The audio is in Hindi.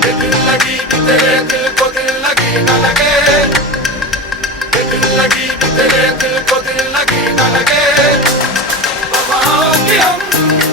ये दिल लगी भी तेरे दिल को दिल लगी न लगे, ये दिल लगी भी तेरे दिल को दिल लगी न लगे। वफाओं की हम